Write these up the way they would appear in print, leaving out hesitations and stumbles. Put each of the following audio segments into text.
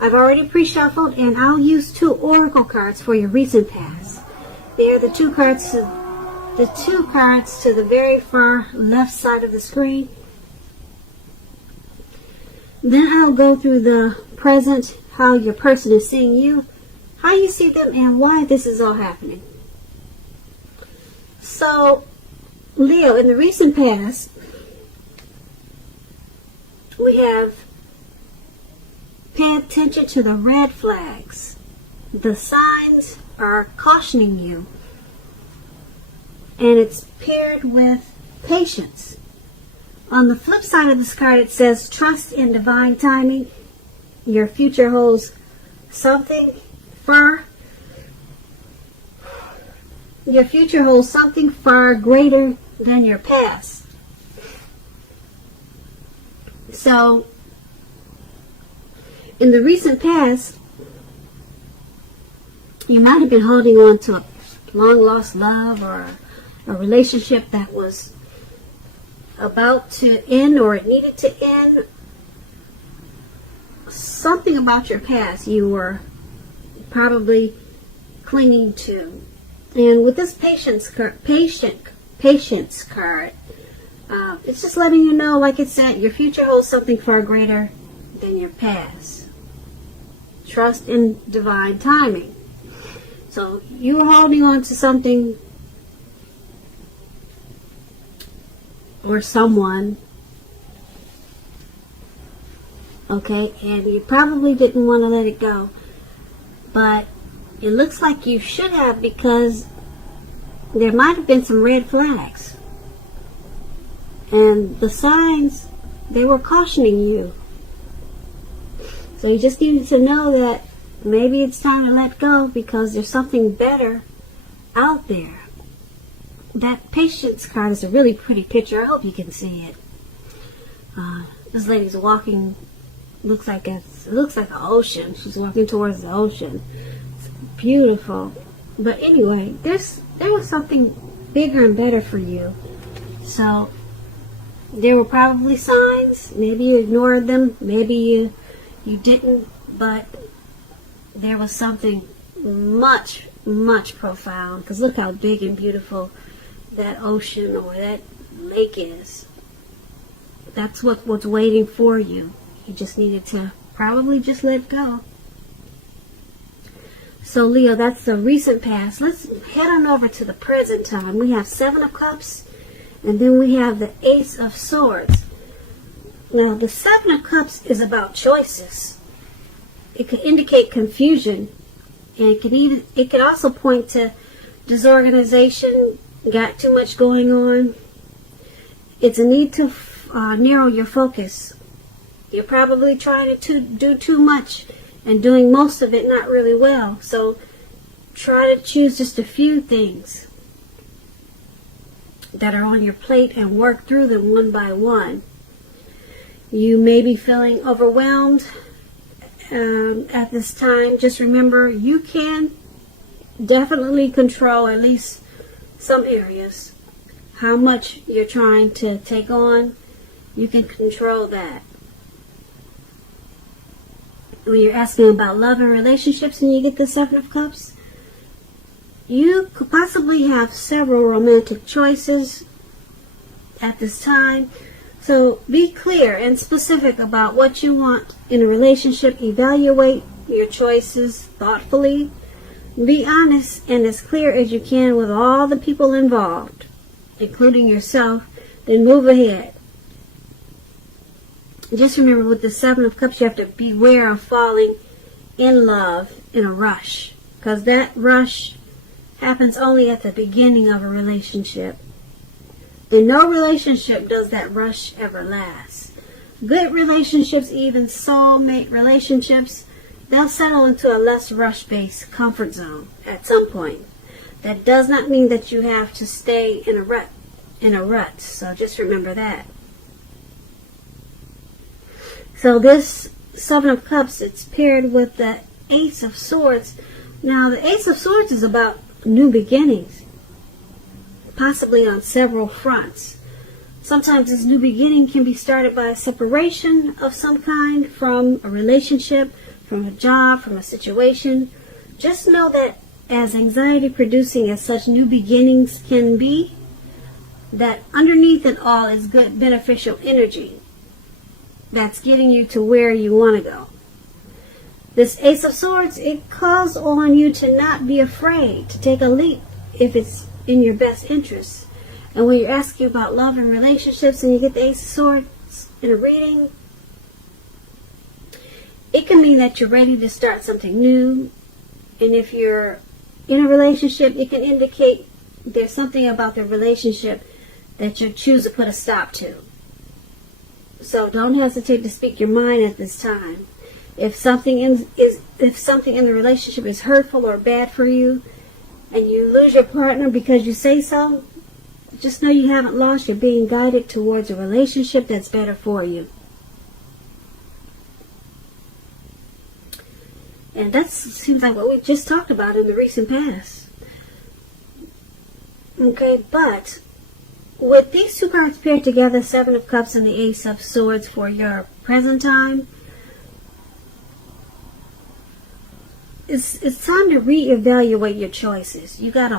I've already pre-shuffled, and I'll use 2 oracle cards for your recent past. They are the two cards to the very far left side of the screen. Then I'll go through the present, how your person is seeing you, how you see them, and why this is all happening. So, Leo, in the recent past, we have pay attention to the red flags. The signs are cautioning you. And it's paired with patience. On the flip side of this card, it says trust in divine timing. Your future holds something far greater than your past. So, in the recent past, you might have been holding on to a long lost love or a relationship that was about to end, or it needed to end. Something about your past you were probably clinging to. And with this patience card, it's just letting you know, like it said, your future holds something far greater than your past. Trust in divine timing. So you're holding on to something or someone, okay, and you probably didn't want to let it go, but it looks like you should have, because there might have been some red flags, and the signs, they were cautioning you. So you just needed to know that maybe it's time to let go, because there's something better out there. That patience card is a really pretty picture. I hope you can see it. This lady's walking, looks like an ocean. She's walking towards the ocean. It's beautiful. But anyway, there was something bigger and better for you. So there were probably signs. Maybe you ignored them. Maybe you didn't. But there was something much, much profound. Because look how big and beautiful that ocean or that lake is. That's what's waiting for you. You just needed to probably just let go. So Leo, that's the recent past. Let's head on over to the present time. We have 7 of Cups, and then we have the Ace of Swords. Now the 7 of Cups is about choices. It could indicate confusion, and it could also point to disorganization. Got too much going on. It's a need to narrow your focus. You're probably trying to do too much and doing most of it not really well. So try to choose just a few things that are on your plate and work through them one by one. You may be feeling overwhelmed at this time. Just remember, you can definitely control at least some areas. How much you're trying to take on, you can control that. When you're asking about love and relationships and you get the 7 of Cups, you could possibly have several romantic choices at this time. So be clear and specific about what you want in a relationship. Evaluate your choices thoughtfully. Be honest and as clear as you can with all the people involved, including yourself, then move ahead. Just remember, with the 7 of Cups, you have to beware of falling in love in a rush, because that rush happens only at the beginning of a relationship. In no relationship does that rush ever last. Good relationships, even soulmate relationships, they'll settle into a less rush-based comfort zone at some point. That does not mean that you have to stay in a rut. So just remember that. So this 7 of Cups, it's paired with the Ace of Swords. Now the Ace of Swords is about new beginnings, possibly on several fronts. Sometimes this new beginning can be started by a separation of some kind from a relationship, from a job, from a situation. Just know that as anxiety producing as such new beginnings can be, that underneath it all is good beneficial energy that's getting you to where you want to go. This Ace of Swords, it calls on you to not be afraid to take a leap if it's in your best interest. And when you're asking about love and relationships and you get the Ace of Swords in a reading, it can mean that you're ready to start something new. And if you're in a relationship, it can indicate there's something about the relationship that you choose to put a stop to. So don't hesitate to speak your mind at this time. If something in the relationship is hurtful or bad for you, and you lose your partner because you say so, just know you haven't lost. You're being guided towards a relationship that's better for you. And that seems like what we just talked about in the recent past. Okay, but with these two cards paired together, Seven of Cups and the Ace of Swords for your present time, it's time to reevaluate your choices. You got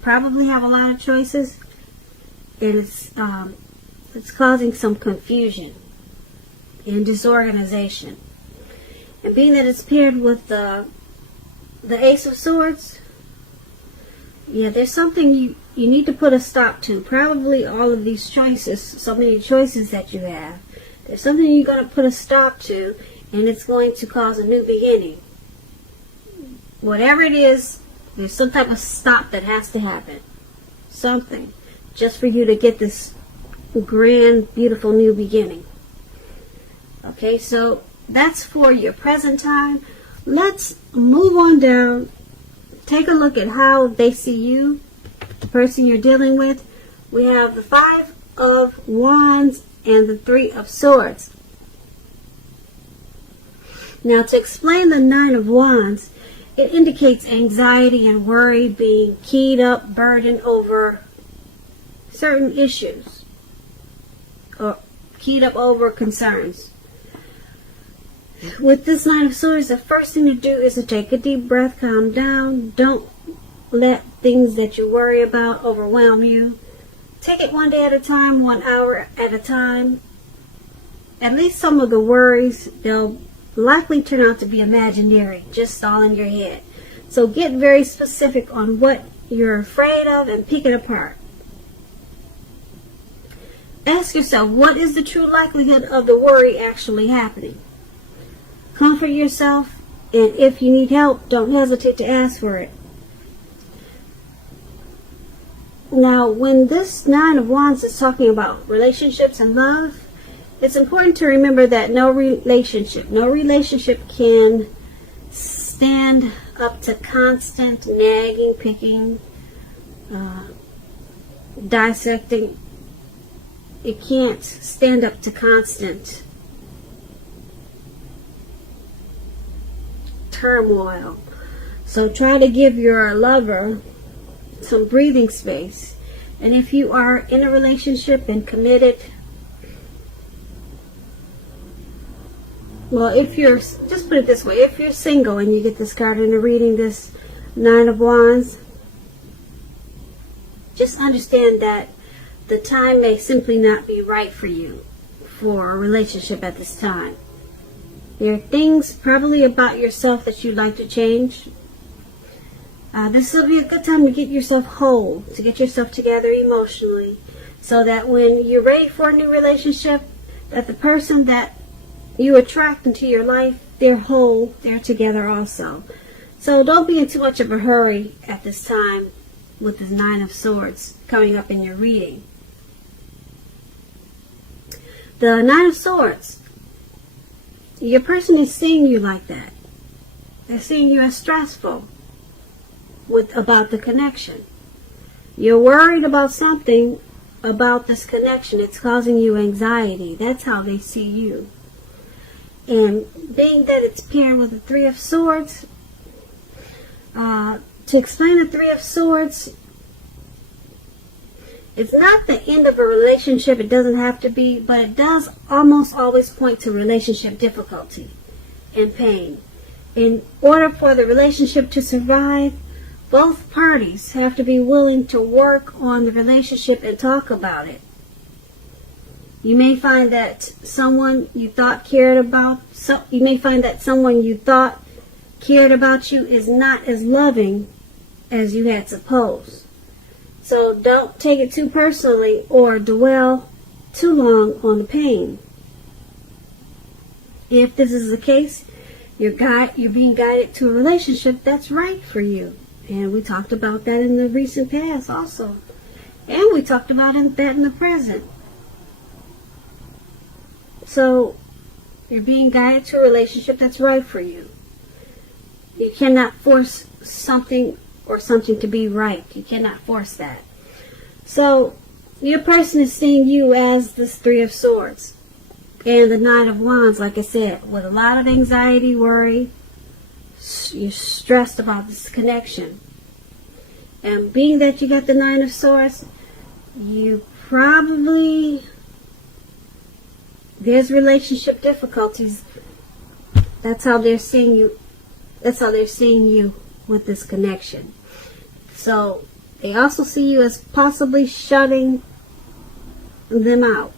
probably have a lot of choices, and it's causing some confusion and disorganization. And being that it's paired with the Ace of Swords, yeah, there's something you need to put a stop to. Probably all of these choices, so many choices that you have, there's something you're going to put a stop to, and it's going to cause a new beginning. Whatever it is, there's some type of stop that has to happen. Something. Just for you to get this grand, beautiful new beginning. Okay, so that's for your present time. Let's move on down. Take a look at how they see you, the person you're dealing with. We have the Five of Wands and the Three of Swords. Now, to explain the Nine of Wands, it indicates anxiety and worry, being keyed up, burdened over certain issues, or keyed up over concerns. With this Nine of Swords, the first thing to do is to take a deep breath, calm down. Don't let things that you worry about overwhelm you. Take it one day at a time, 1 hour at a time. At least some of the worries, they'll likely turn out to be imaginary, just all in your head. So get very specific on what you're afraid of and pick it apart. Ask yourself, what is the true likelihood of the worry actually happening? Comfort yourself, and if you need help, don't hesitate to ask for it. Now, when this Nine of Wands is talking about relationships and love, it's important to remember that no relationship can stand up to constant nagging, picking, dissecting. It can't stand up to constant turmoil. So try to give your lover some breathing space. And if you are in a relationship and committed, well, if you're, just put it this way, if you're single and you get this card in a reading, this Nine of Wands, just understand that the time may simply not be right for you for a relationship at this time. There are things probably about yourself that you'd like to change. This will be a good time to get yourself whole, to get yourself together emotionally, so that when you're ready for a new relationship, that the person that you attract into your life, they're whole, they're together also. So don't be in too much of a hurry at this time with this Nine of Swords coming up in your reading. The Nine of Swords, your person is seeing you like that. They're seeing you as stressful about the connection. You're worried about something about this connection. It's causing you anxiety. That's how they see you. And being that it's paired with the Three of Swords, to explain the Three of Swords, it's not the end of a relationship. It doesn't have to be, but it does almost always point to relationship difficulty and pain. in order for the relationship to survive, both parties have to be willing to work on the relationship and talk about it. You may find that someone you thought cared about you is not as loving as you had supposed. So don't take it too personally or dwell too long on the pain. If this is the case, you're being guided to a relationship that's right for you. And we talked about that in the recent past also. And we talked about that in the present. So you're being guided to a relationship that's right for you. You cannot force something or something to be right. You cannot force that. So your person is seeing you as this Three of Swords and the Nine of Wands, like I said, with a lot of anxiety, worry. You're stressed about this connection. And being that you got the Nine of Swords, you probably, there's relationship difficulties. That's how they're seeing you. That's how they're seeing you with this connection. So they also see you as possibly shutting them out.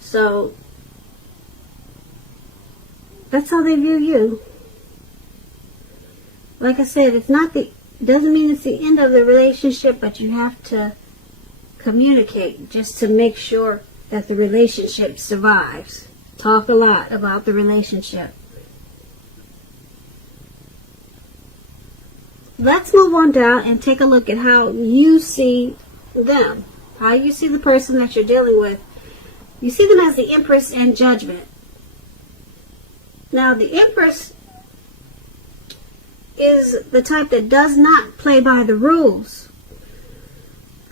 So that's how they view you. Like I said, it doesn't mean it's the end of the relationship, but you have to communicate just to make sure that the relationship survives. Talk a lot about the relationship. Let's move on down and take a look at how you see them. How you see the person that you're dealing with. You see them as the Empress and Judgment. Now, the Empress is the type that does not play by the rules.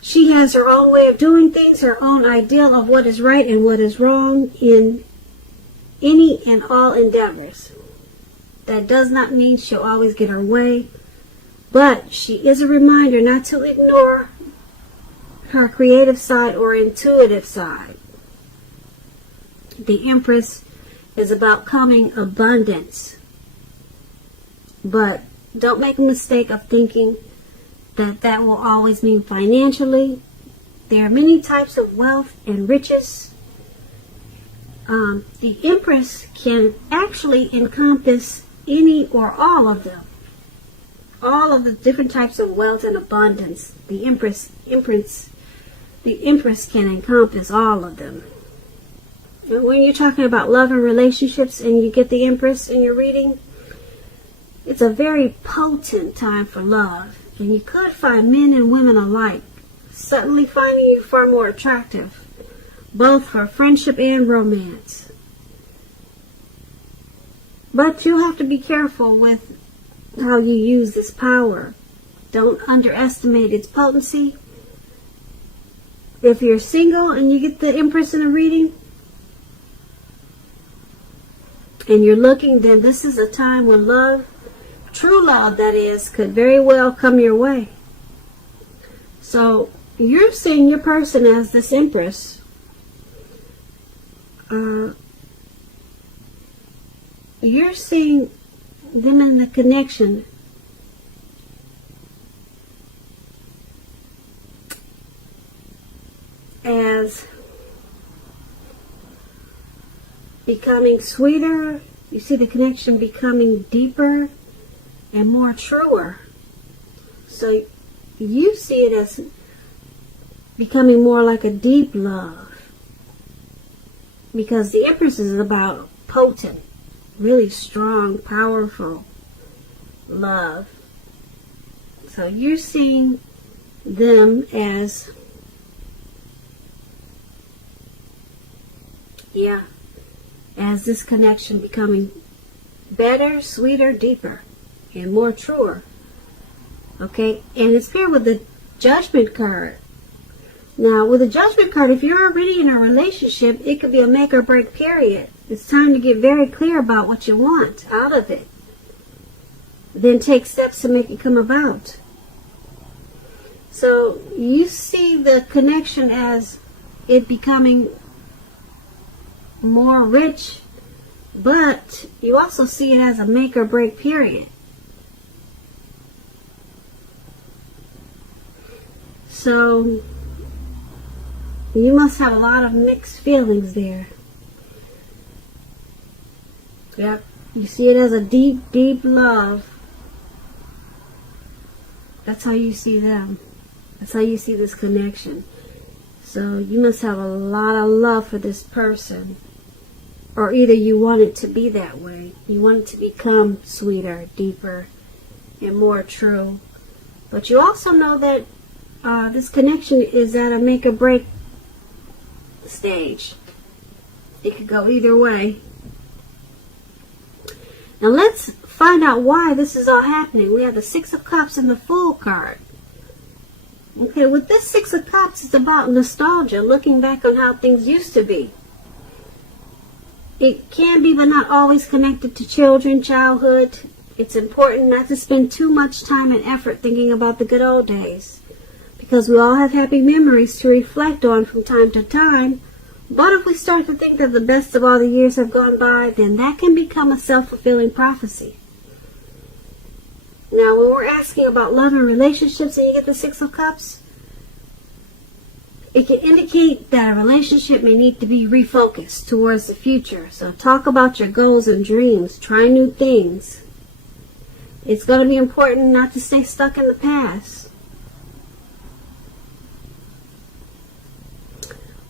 She has her own way of doing things, her own ideal of what is right and what is wrong in any and all endeavors. That does not mean she'll always get her way, but she is a reminder not to ignore her creative side or intuitive side. The Empress is about coming abundance. But don't make a mistake of thinking that that will always mean financially. There are many types of wealth and riches. The Empress can actually encompass any or all of them. All of the different types of wealth and abundance. The Empress can encompass all of them. And when you're talking about love and relationships and you get the Empress in your reading, it's a very potent time for love. And you could find men and women alike suddenly finding you far more attractive, both for friendship and romance. But you'll have to be careful with how you use this power. Don't underestimate its potency. If you're single and you get the Empress in a reading, and you're looking, then this is a time when love, true love that is, could very well come your way. So you're seeing your person as this Empress. You're seeing them in the connection as becoming sweeter. You see the connection becoming deeper and more truer. So you see it as becoming more like a deep love. Because the Empress is about potent, really strong, powerful love. So you're seeing them as, as this connection becoming better, sweeter, deeper, and more truer. Okay, and it's paired with the Judgment card. Now, with the Judgment card, if you're already in a relationship, it could be a make or break period. It's time to get very clear about what you want out of it. Then take steps to make it come about. So you see the connection as it becoming more rich, but you also see it as a make or break period. So you must have a lot of mixed feelings there. Yep. You see it as a deep, deep love. That's how you see them. That's how you see this connection. So you must have a lot of love for this person. Or either you want it to be that way. You want it to become sweeter, deeper, and more true. But you also know that this connection is at a make or break stage. It could go either way. Now let's find out why this is all happening. We have the Six of Cups and the Fool card. Okay, with this Six of Cups, it's about nostalgia, looking back on how things used to be. It can be, but not always, connected to children, childhood. It's important not to spend too much time and effort thinking about the good old days, because we all have happy memories to reflect on from time to time. But if we start to think that the best of all the years have gone by, then that can become a self-fulfilling prophecy. Now, when we're asking about love and relationships and you get the Six of Cups, it can indicate that a relationship may need to be refocused towards the future. So talk about your goals and dreams. Try new things. It's going to be important not to stay stuck in the past.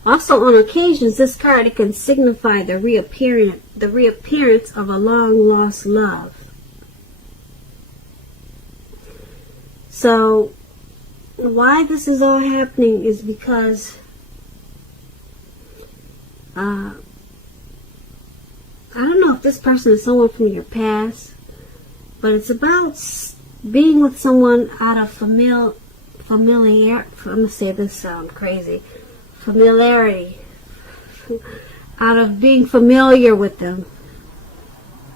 Also, on occasions, this card, it can signify the reappearance of a long-lost love. So, why this is all happening is because I don't know if this person is someone from your past, but it's about being with someone out of familiarity. I'm going to say this crazy. Familiarity. Out of being familiar with them.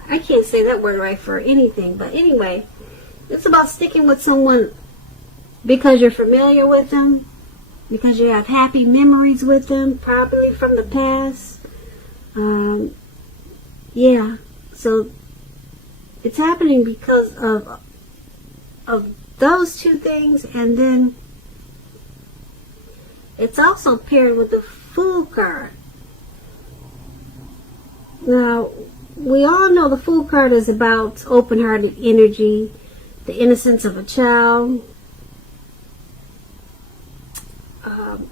I can't say that word right for anything, but anyway, it's about sticking with someone because you're familiar with them, because you have happy memories with them, probably from the past. Yeah, so it's happening because of those two things, and then it's also paired with the Fool card. Now, we all know the Fool card is about open-hearted energy, the innocence of a child.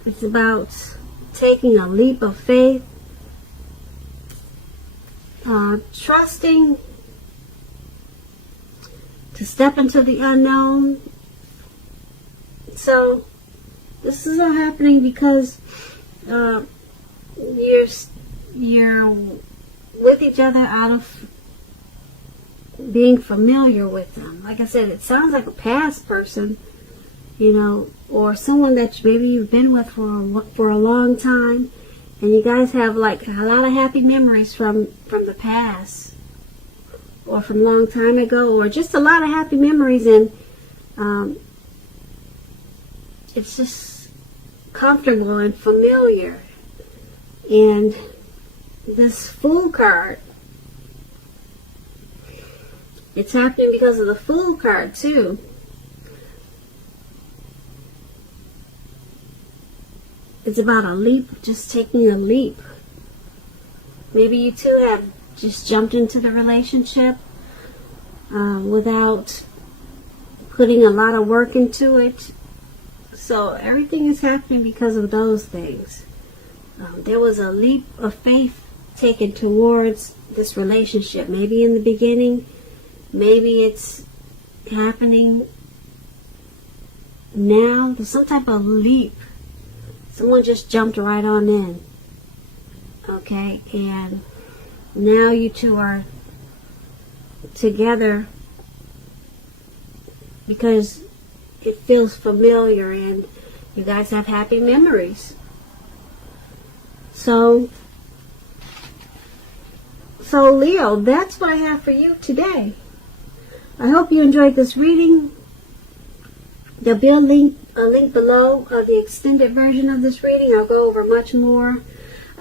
It's about taking a leap of faith, trusting to step into the unknown. So this is all happening because you're with each other out of being familiar with them. Like I said, it sounds like a past person, you know, or someone that maybe you've been with for a long time, and you guys have like a lot of happy memories from the past, or from a long time ago, or just a lot of happy memories, and it's just comfortable and familiar. And this Fool card, it's happening because of the Fool card too. It's about a leap, just taking a leap. Maybe you two have just jumped into the relationship without putting a lot of work into it. So everything is happening because of those things. There was a leap of faith taken towards this relationship. Maybe in the beginning, maybe it's happening now. There's some type of leap. Someone just jumped right on in. Okay, and now you two are together because it feels familiar and you guys have happy memories. So Leo, that's what I have for you today. I hope you enjoyed this reading. There'll be a link below of the extended version of this reading. I'll go over much more.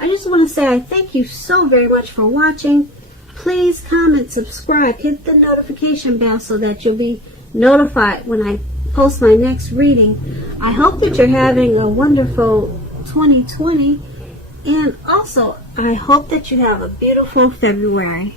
I just want to say I thank you so very much for watching. Please comment, subscribe, hit the notification bell so that you'll be notified when I post my next reading. I hope that you're having a wonderful 2020, and also I hope that you have a beautiful February.